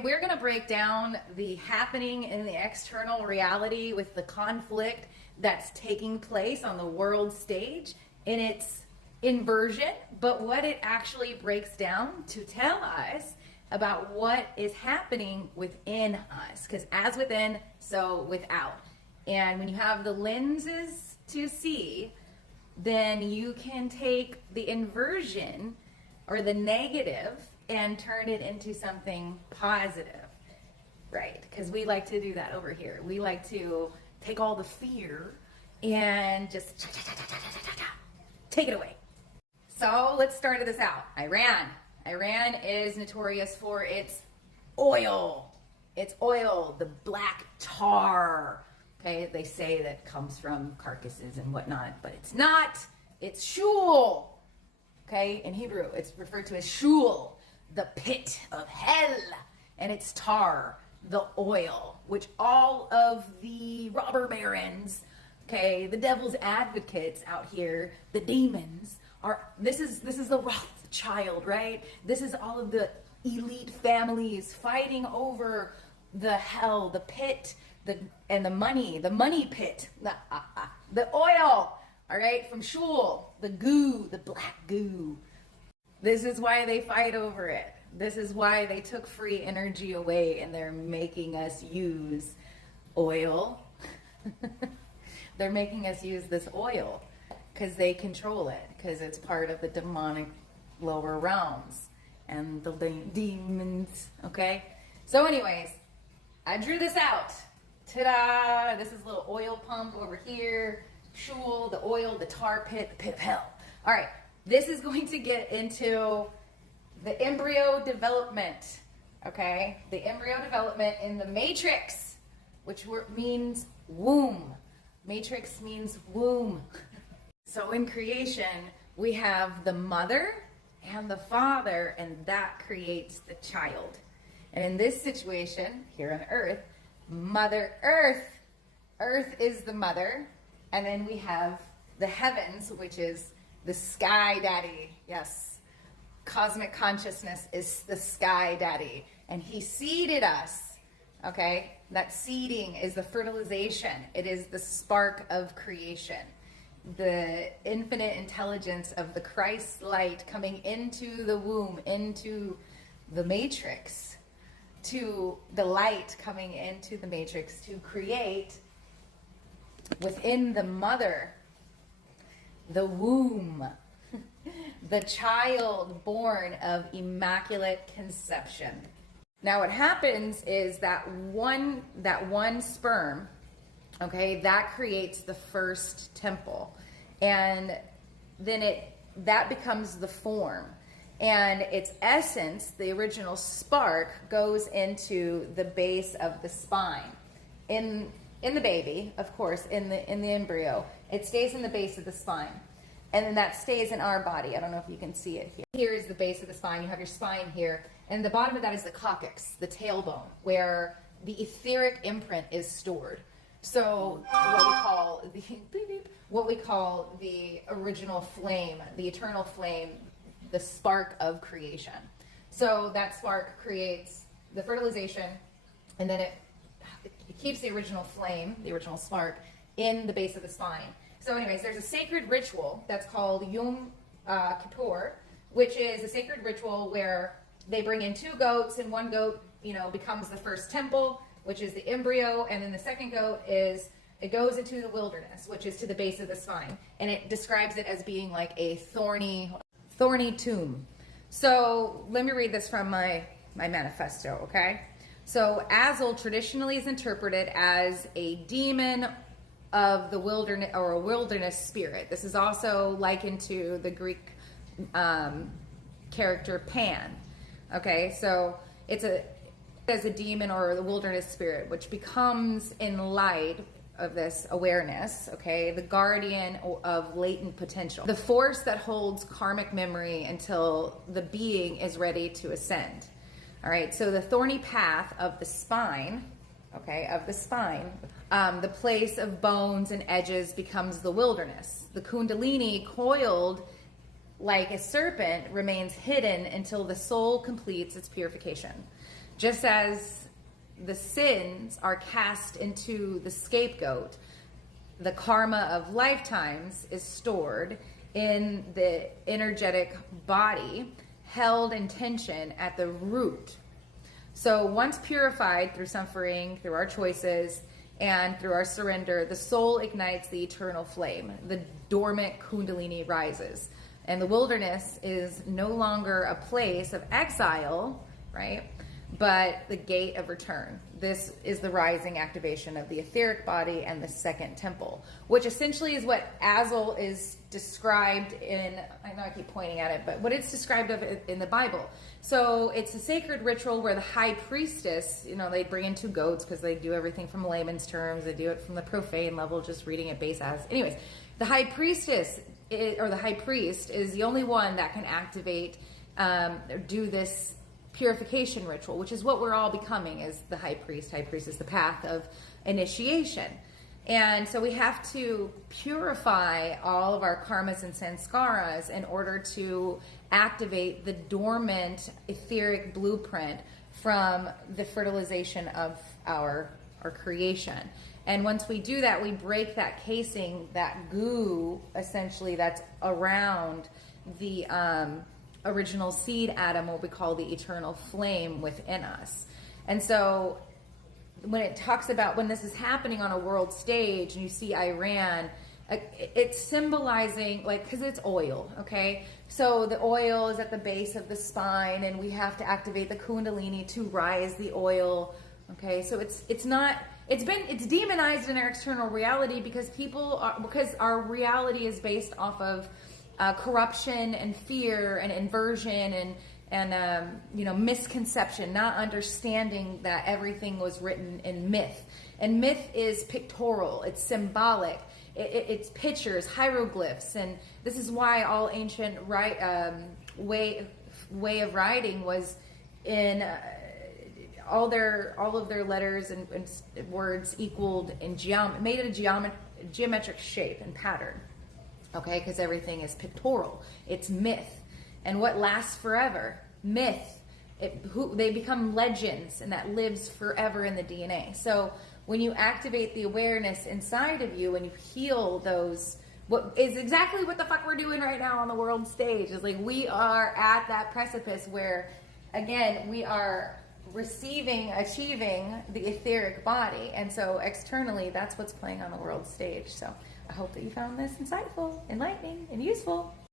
and we're going to break down the happening in the external reality with the conflict that's taking place on the world stage in its inversion, but what it actually breaks down to tell us about what is happening within us. Because as within, so without. And when you have the lenses to see, then you can take the inversion or the negative and turn it into something positive, right? Because we like to do that over here. We like to take all the fear and just take it away. So let's start this out. Iran. Iran is notorious for its oil. It's oil, the black tar. Okay, they say that comes from carcasses and whatnot, but it's not. It's SHEOL. Okay, in Hebrew, it's referred to as SHEOL, the pit of hell, and it's tar, the oil, which all of the robber barons, okay, the devil's advocates out here, the demons are. This is the Rothschild, right? This is all of the elite families fighting over the hell, the pit. And the money pit, the oil, all right, from SHEOL, the goo, the black goo. This is why they fight over it. This is why they took free energy away and they're making us use oil. They're making us use this oil because they control it, because it's part of the demonic lower realms and the demons, okay? So anyways, I drew this out. Ta-da! This is a little oil pump over here. SHEOL, the oil, the tar pit, the pit of hell. All right, this is going to get into the embryo development, okay? The embryo development in the matrix, which means womb. Matrix means womb. So in creation, we have the mother and the father, and that creates the child. And in this situation, here on Earth, Mother Earth. Earth is the mother. And then we have the heavens, which is the sky daddy. Yes. Cosmic consciousness is the sky daddy. And he seeded us. Okay? That seeding is the fertilization. It is the spark of creation. The infinite intelligence of the Christ light coming into the womb, into the matrix, to the light coming into the matrix to create within the mother, the womb, the child born of immaculate conception. Now what happens is that one sperm, okay, that creates the first temple, and then that becomes the form. And its essence, the original spark, goes into the base of the spine. In the baby, of course, in the embryo, it stays in the base of the spine. And then that stays in our body. I don't know if you can see it here. Here is the base of the spine. You have your spine here. And the bottom of that is the coccyx, the tailbone, where the etheric imprint is stored. So what we call the original flame, the eternal flame, the spark of creation. So that spark creates the fertilization, and then it keeps the original flame, the original spark, in the base of the spine. So anyways, there's a sacred ritual that's called Yom Kippur, which is a sacred ritual where they bring in 2 goats, and one goat, becomes the first temple, which is the embryo, and then the second goat it goes into the wilderness, which is to the base of the spine. And it describes it as being like a thorny tomb. So let me read this from my manifesto, okay? So Azul traditionally is interpreted as a demon of the wilderness, or a wilderness spirit. This is also likened to the Greek character Pan. Okay, so it's as a demon or the wilderness spirit, which becomes in light of this awareness, okay, the guardian of latent potential, the force that holds karmic memory until the being is ready to ascend. All right, so the thorny path of the spine, okay, the place of bones and edges becomes the wilderness. The kundalini, coiled like a serpent, remains hidden until the soul completes its purification. Just as the sins are cast into the scapegoat, the karma of lifetimes is stored in the energetic body, held in tension at the root. So once purified through suffering, through our choices, and through our surrender, the soul ignites the eternal flame. The dormant kundalini rises. And the wilderness is no longer a place of exile, right? But the gate of return. This is the rising activation of the etheric body and the second temple, which essentially is what Azul is described in, I know I keep pointing at it, but what it's described of in the Bible. So it's a sacred ritual where the high priestess, they bring in 2 goats because they do everything from layman's terms. They do it from the profane level, just reading it base as. Anyways, the high priestess or the high priest is the only one that can activate, do this purification ritual, which is what we're all becoming as the high priest. High priest is the path of initiation. And so we have to purify all of our karmas and sanskaras in order to activate the dormant etheric blueprint from the fertilization of our creation. And once we do that, we break that casing, that goo, essentially, that's around the original seed atom, what we call the eternal flame within us. And so when it talks about when this is happening on a world stage and you see Iran, it's symbolizing, because it's oil, okay? So the oil is at the base of the spine, and we have to activate the kundalini to rise the oil, okay? So it's demonized in our external reality because our reality is based off of corruption and fear and inversion and misconception, not understanding that everything was written in myth. And myth is pictorial, it's symbolic, it's pictures, hieroglyphs, and this is why all ancient way of writing was in all of their letters and words equaled in made it a geometric shape and pattern. Okay, because everything is pictorial. It's myth. And what lasts forever? Myth. They become legends, and that lives forever in the DNA. So when you activate the awareness inside of you and you heal those, what is exactly what the fuck we're doing right now on the world stage, is we are at that precipice where, again, we are achieving the etheric body. And so externally, that's what's playing on the world stage. So I hope that you found this insightful, enlightening, and useful.